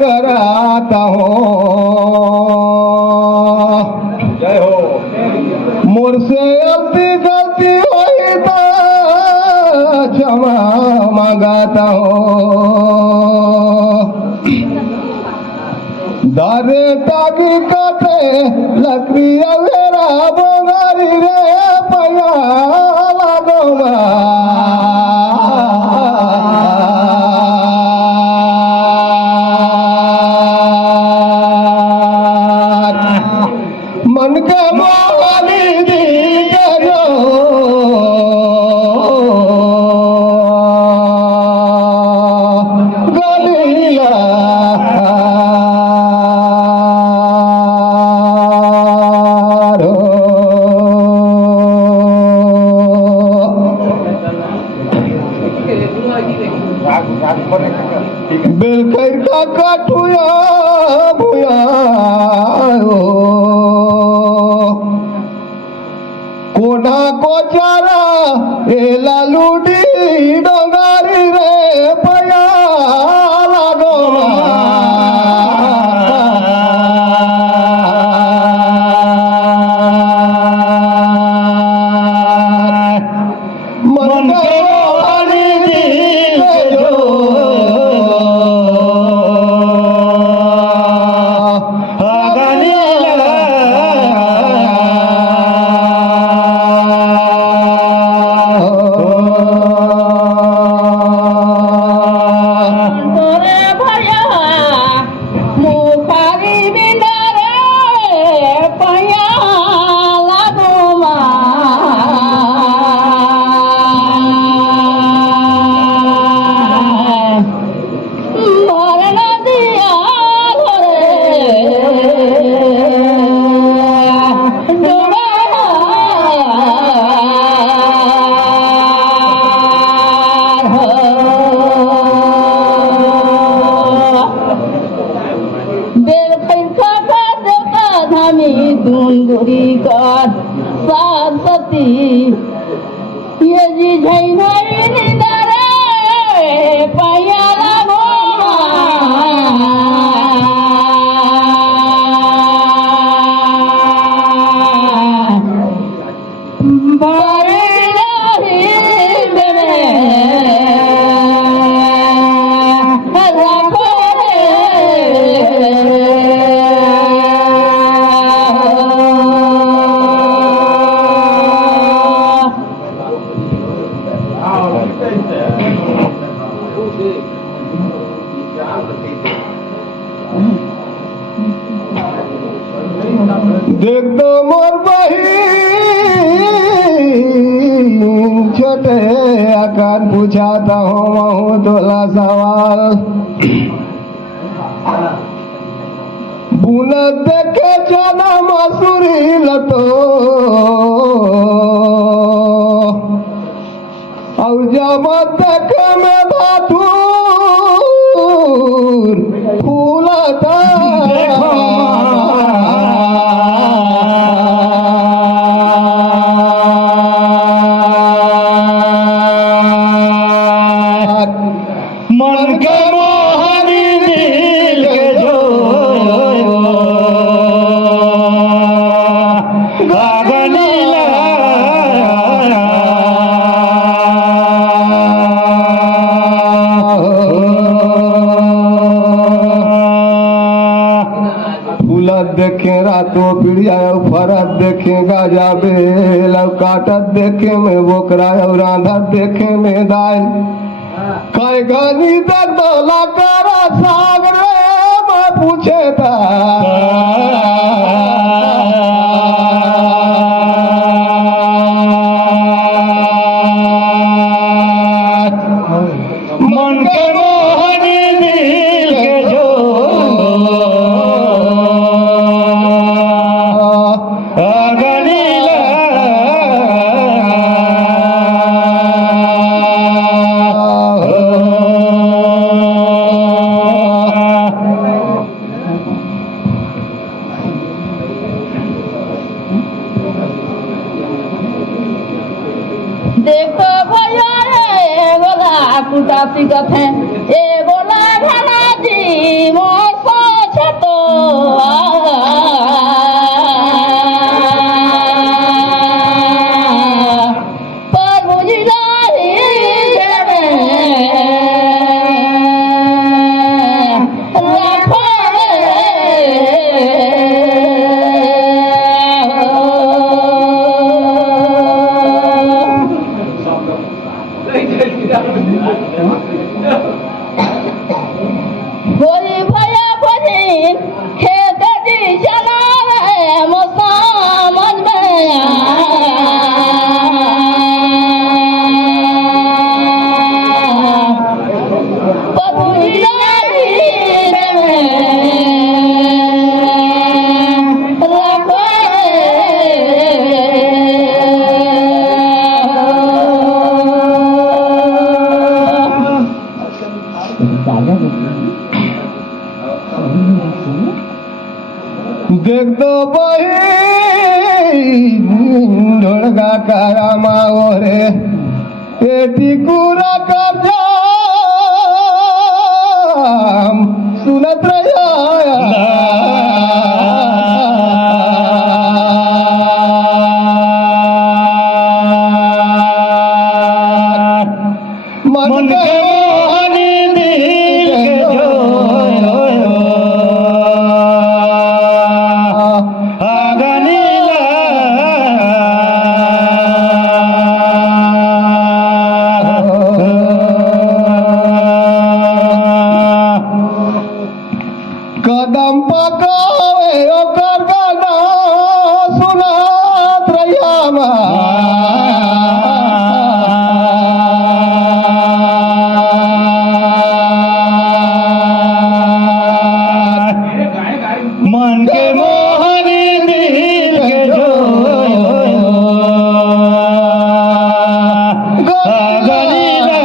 कराता हो जय हो मुझसे गलती गलती हुई तो क्षमा मांगाता हो दारे तागी काटे लकड़ी अवेरा बंगारी रे पया लागोगा मन के मोहनी दिल के जो गलिया बिलखैर का काटुया भुया कोना को चारा ए लालूडी डोंगारी रे पया लागो मन के मोहनी दिल के जो दुंदुरी कर सासती ये जी झैनरी निदारे पया लागो बारे रही मेरे राखो देख दो मोर बहिन छोटे आकार पूछाता हूँ महू तोला सवाल बुन देखे चना मसूरी लतो और जब देखे में धातुर फूलता मन के मोहनी दिल के जो गगनीला फूलत देखे रातों पिड़िया फरत देखे गाजा बेल काटत देखे में बोकरा और रांधत देखे में दाल कई गनी दौला कर साग रे मैं पूछे था मन के मोहनी दिल के जो गगनीला खेतची शनार मोसामज देख दो बहीण ढोलगा कारा माओ रे पेटी कुरा कब्जा सुनत मन के मोहनी दिल के जो आगनीला कदम पकावे ओकर गाना सुनत रहियामा मन के मोहनी दिल के जो आगनीला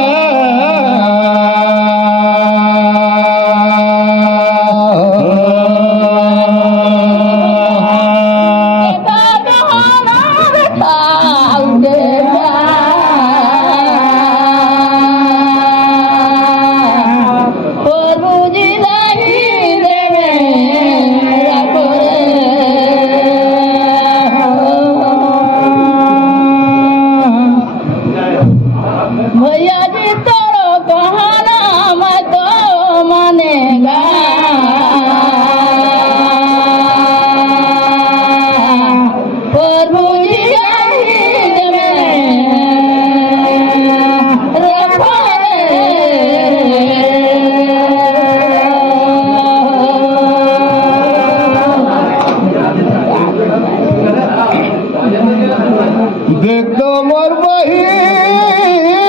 भैया जी तोरो कहना मैं तो मानेगा प्रभु जी शहीद में रखो देख दो मोर बहीन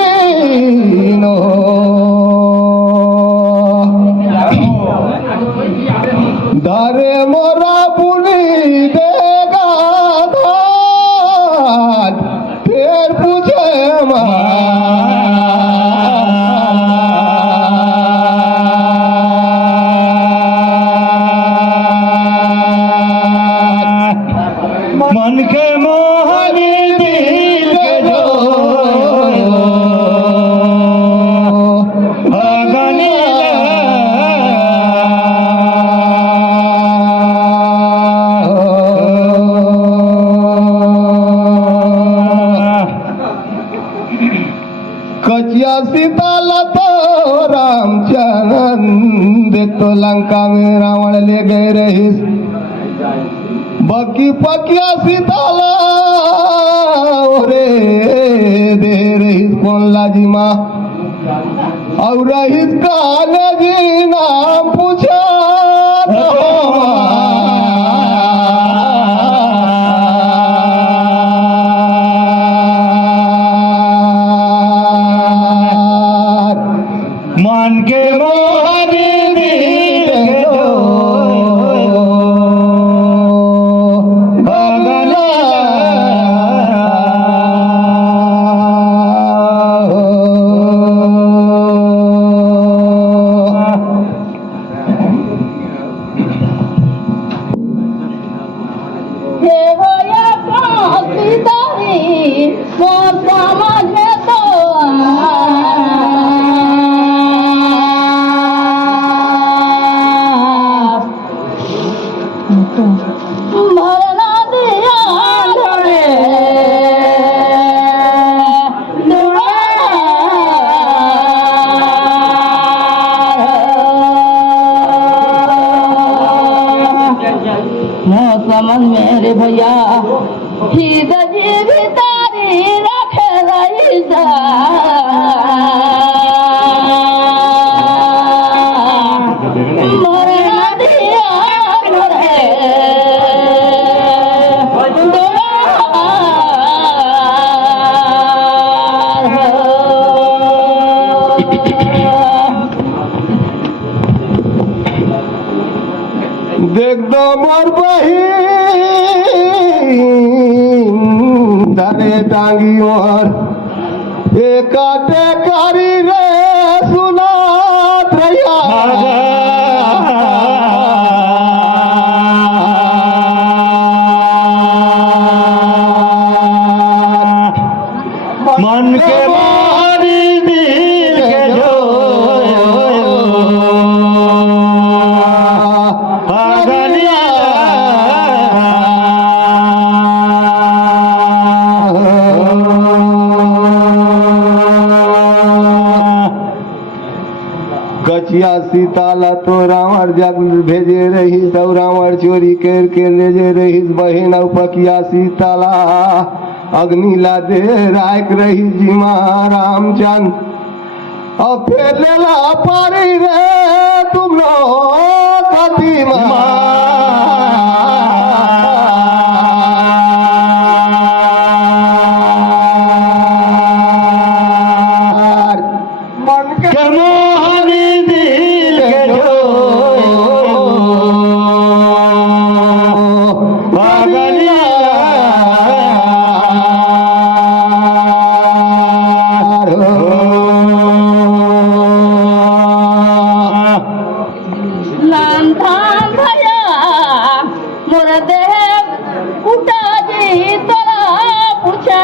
धारे मोरा बुनी देगा धान फिर पूछे मन के मोहनी दिल के जो कचिया सीता लतो रामचरण देख तो लंका में रावण ले गए रहीस बकी पकिया सीताला रे दे रहीस कौन लाजी माँ और रहीस काले जी नाम पूछा मन के मोहनी दिल के जो हे भैया कौन दारी कौन समझ में तो मरना दिया ढोले समझ मेरे भैया ही दजी भी तारी रख रही सा मरना दिया देख दो मोर बहिन धरे टांगी मोर ए काटे कारी रे सुनात रैया मन के मारी दिल के जो अगनिया गचिया सीताला तो रावण जग भेजे रही सब रावण चोरी कर के ले जे रही बहिन पकिया सीताला अग्नि ला दे राख रही जीमा रामचंद और फिर लेला पारी रे तुम लोग कति मन के मोहनी दिल के जो लांथान भया मोर देह उठा जी तोरा पूछे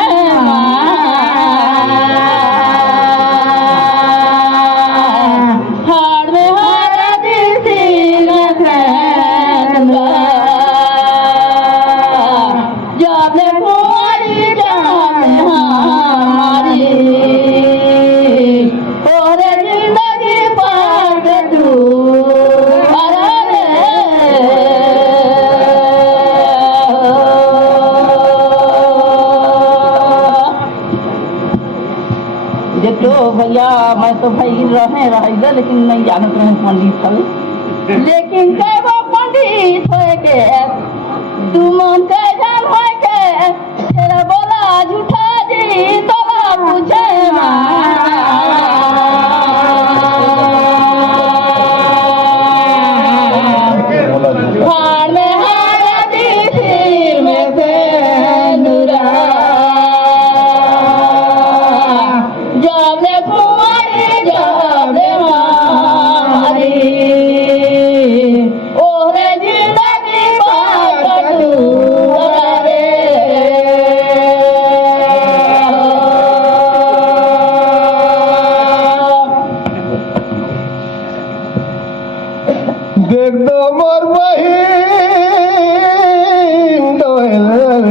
हार में हार दिसी जब ले कुंवारी जान हमारी और जिंदगी पार तू तो भैया मैं तो भाई रहे लेकिन नहीं जानत रहे पंडित हल लेकिन कहो पंडित होए के तू मन के जान होए के तेरा बोला झूठा जी तोला पूछे हार में हार दी सिर में से नूरा जब ले कुंवारी जब ले मारी ओरे जिंदगी पार तू रे देख दो मोर बहिन दोहल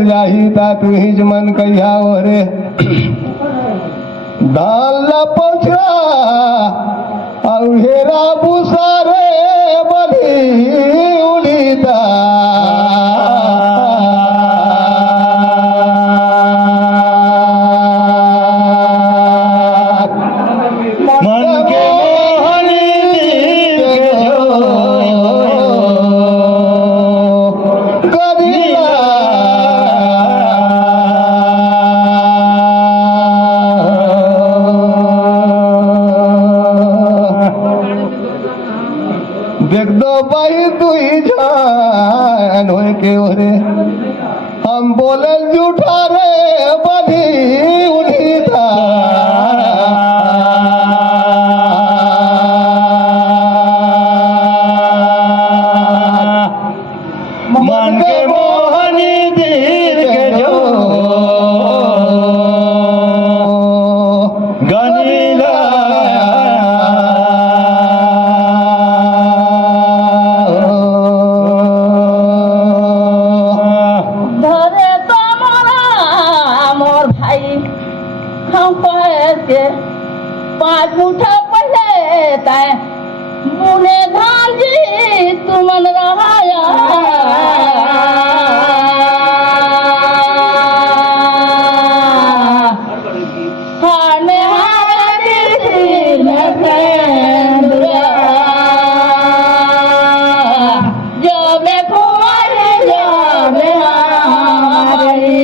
जाही ता तू ही मन कहिया ओरे धान पोछा और हेरा बुसारे बनी उड़ीता मन के मोहनी दिल के जो देख दो भाई तू ही जान होए के ओरे हम बोले झूठा रे बनी उड़ी था मन के मोहनी दिल के जो गनीला धरे तो मोरा मोर भाई हम पैर के 5 मुठा पहले तय मुने धान जी तुमन रहाया हार में हार दिल में फेंदुआ जब ले कुंवारी जब ले मारी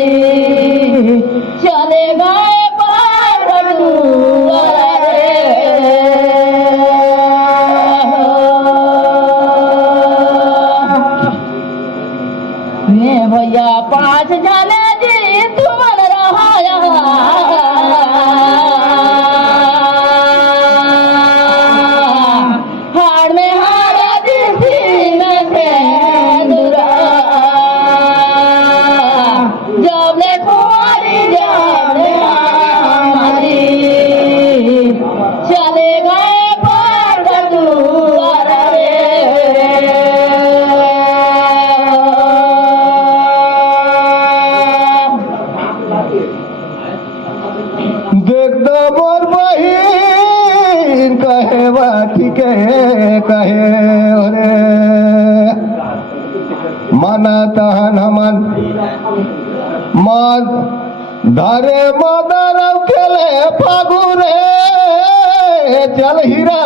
चले गए पार भैया 5 जाने जी तुमन रहाया हार में हारा दिसी में से दूरा जब ले कुंवारी जब ले हमारी चले गए पर दुआर देख दो मोर बहिन कहे बाटी कहे रे मना तहन हमन मन धरे मदर खेले फागु रे चल हीरा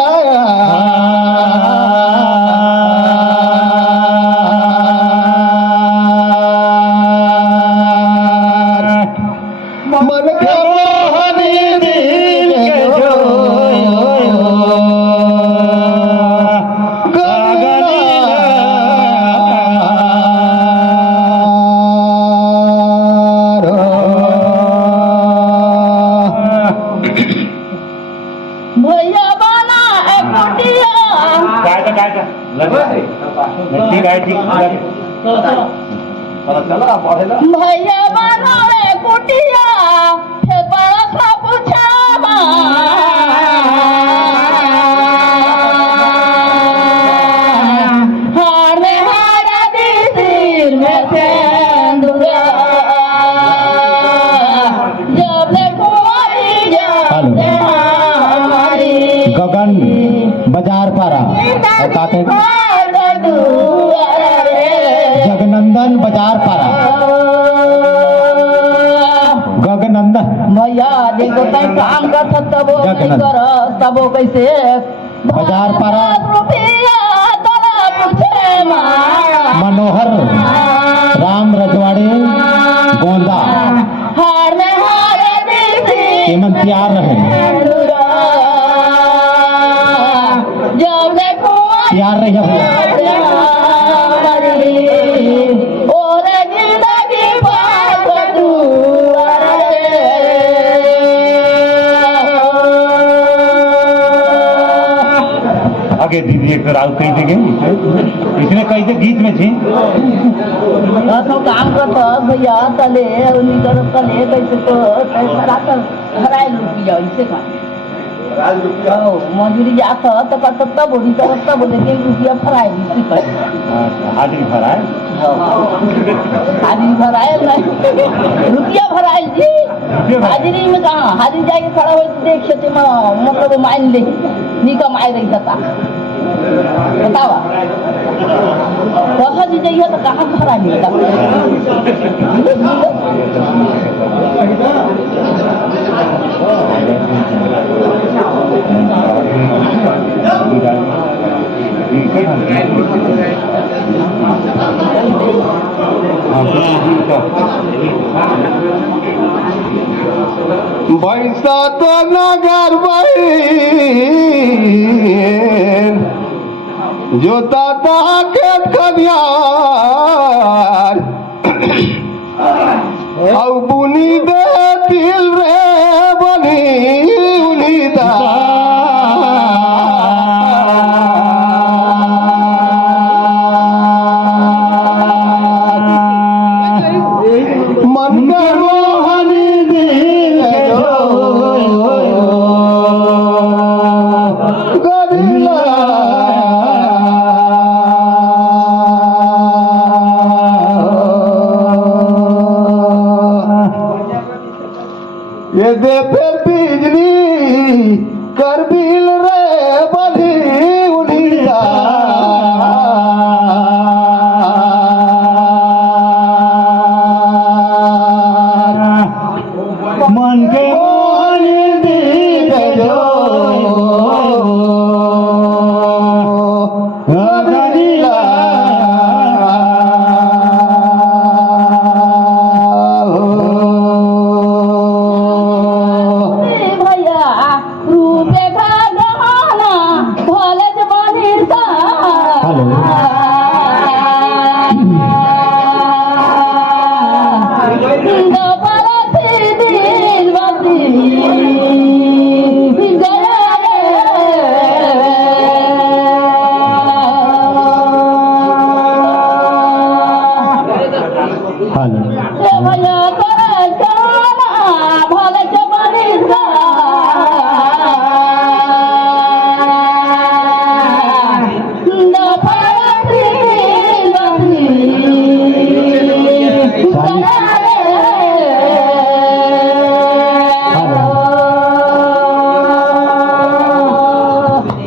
मन के मोहनी दिल के जो भैया बना है कुटिया भैया बना है कुटिया हे बड़ा सा पूछा हार में हारा दिल में से दूरा जब ले कुंवारी जब ले हमारी गगन बाजार पारा काके जगनंदन बाजार पारा गगनंदन भैया देखो तय काम कर तब जगनंदन। कर तब कैसे बाजार पारा रुपया तोला पूछे मनोहर राम रजवाड़े गोंदा हार में हारे दिसी एमन तैयार रहे जब ले कुंवारी तैयार रहे भैया और जिंदगी पास दुआर आगे दीदी एक राउत कैसे गई इसने कैसे गीत में थी तो काम करता भैया तले उन्हीं तरफ तले कैसे तो खरा कर हराए रुपया इसे का मजूरी जाता तो करता तब उन्हीं तरफ तब लेके रुपया फराए इसी पर हाजिरी भराए हाजिरी भराए नहीं रुपया भराए जी हाजिरी में कहाँ हाजिरी जाके खड़ा हो देख सकते मतलब माइन ले निकम आए रही जाता बतावा कहाँ जी जाइए तो कहाँ भरा मिलता भैंसा तो नगर बहिन जोता तहा खेत खबियार अब बुनी दे तिल रे बनी उनीता मन के मोहनी दिल गरिला ये दे फिर बिजली कर बिल रे बधी उड़ीला मन के मोहन दिल जो